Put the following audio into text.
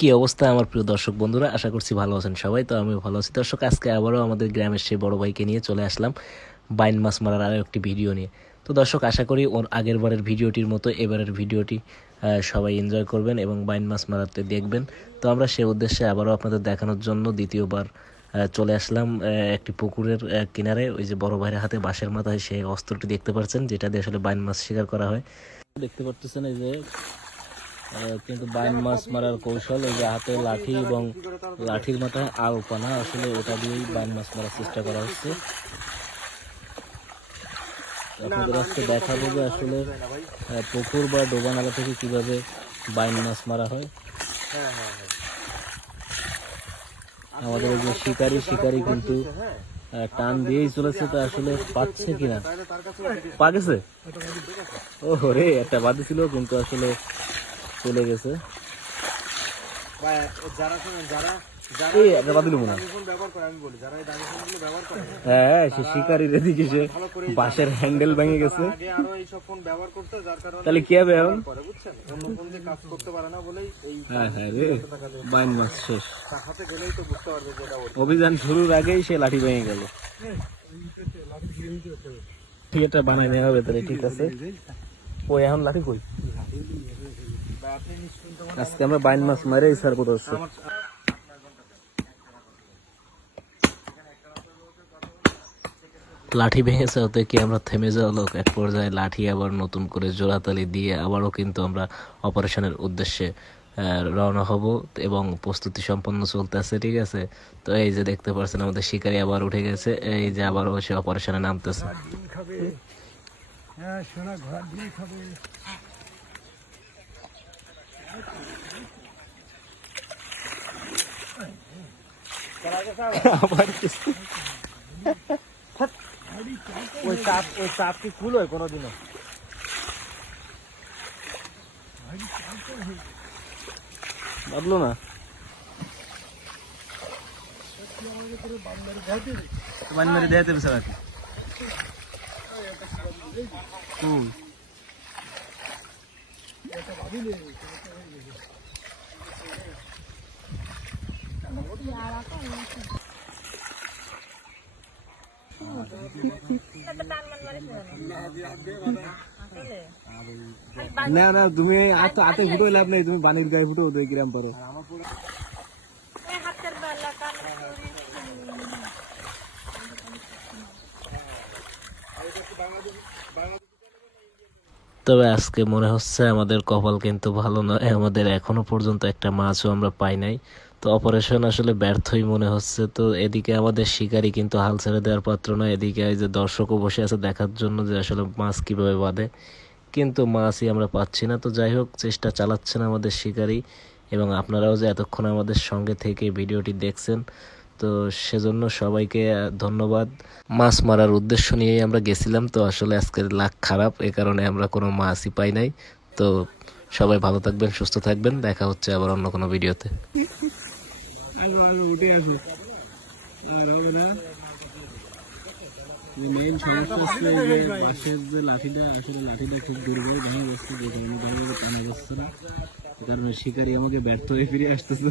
কি অবস্থা আমার প্রিয় দর্শক বন্ধুরা? আশা করছি ভালো আছেন সবাই। তো আমিও ভালো আছি। দর্শক, আজকে আবারও আমাদের গ্রামের সেই বড় ভাইকে নিয়ে চলে আসলাম বাইন মাছ মারার আরও একটি ভিডিও নিয়ে। তো দর্শক, আশা করি ওর আগের বারের ভিডিওটির মতো এবারের ভিডিওটি সবাই এনজয় করবেন এবং বাইন মাছ মারাতে দেখবেন। তো আমরা সে উদ্দেশ্যে আবারও আপনাদের দেখানোর জন্য দ্বিতীয়বার চলে আসলাম একটি পুকুরের কিনারে। ওই যে বড় ভাইয়ের হাতে বাঁশের মাথায় সেই অস্ত্রটি দেখতে পাচ্ছেন, যেটা দিয়ে আসলে বাইন মাছ শিকার করা হয়। দেখতে পাচ্ছেন এই যে কিন্তু বাইন মাছ মারার কৌশল, এই যে হাতে লাঠি এবং লাঠির মাথায় আলপানা, আসলে ওটা দিয়েই বাইন মাছ মারার চেষ্টা করা হচ্ছে। আপনাদের আজকে দেখাবো যে আসলে পুকুর বা ডোবা নালা থেকে কীভাবে বাইন মাছ মারা হয়। আমাদের এই যে শিকারি শিকারি কিন্তু টান দিয়েই চলেছে, তো আসলে পাচ্ছে কিনা? পা গেছে ও রে একটা বাদে ছিল কিন্তু আসলে চলে গেছে। যারা যারা যারা একটা বাদে মনে হয় হ্যাঁ হ্যান্ডেল ভেঙে গেছে। তাহলে কি হবে এখন? হ্যাঁ হ্যাঁ শেষ। পারবে অভিযান শুরুর আগেই সে লাঠি ভেঙে গেল। ঠিক এটা বানাই নেওয়া হবে তাহলে ঠিক আছে। ও এখন লাঠি কই? আজকে আমরা বাইন মাছ মারে লাঠি ভেঙেছে ওতে কি আমরা থেমে যাওয়া লোক? এক পর্যায়ে লাঠি আবার নতুন করে জোড়াতালি দিয়ে আবারও কিন্তু আমরা অপারেশনের উদ্দেশ্যে আহ, রওনা হব এবং প্রস্তুতি সম্পন্ন চলতেছে ঠিক আছে? তো এই যে দেখতে পাচ্ছেন আমাদের শিকারি আবার উঠে গেছে এই যে আবারও সে অপারেশনে নামতেছে। হ্যাঁ সোনা ঘোড়ার ডিম খাবে। ওই চাপ ওই চাপ কি খুল হয় কোনোদিনও? বাদলো না? বান মেরে দেয় দেবে না না, তুমি হাতে হাতে ফুটো লাভ নেই, তুমি বানির গায়ে ফুটো দুই গ্রাম পরে। তবে আজকে মনে হচ্ছে আমাদের কপাল কিন্তু ভালো নয়। আমাদের এখনও পর্যন্ত একটা মাছও আমরা পাই নাই। তো অপারেশন আসলে ব্যর্থই মনে হচ্ছে। তো এদিকে আমাদের শিকারি কিন্তু হাল ছেড়ে দেওয়ার পাত্র নয়। এদিকে এই যে দর্শকও বসে আছে দেখার জন্য যে আসলে মাছ কীভাবে বাঁধে। কিন্তু মাছই আমরা পাচ্ছি না। তো যাই হোক, চেষ্টা চালাচ্ছেন আমাদের শিকারি। এবং আপনারাও যে এতক্ষণ আমাদের সঙ্গে থেকে ভিডিওটি দেখছেন তো সেজন্য সবাইকে ধন্যবাদ। মাছ মারার উদ্দেশ্য নিয়েই আমরা গেছিলাম, তো আসলে আজকের লাখ খারাপ, এ কারণে আমরা কোনো মাছই পাই নাই। তো সবাই ভালো থাকবেন, সুস্থ থাকবেন, দেখা হচ্ছে আবার অন্য কোনো ভিডিওতে। মেইন সমস্যা হচ্ছে যে যে লাঠিটা আসলে লাঠিটা খুব দুর্বল ভেঙে যে কারণে যাচ্ছে না। কারণে শিকারি আমাকে ব্যর্থ হয়ে ফিরে আসতেছে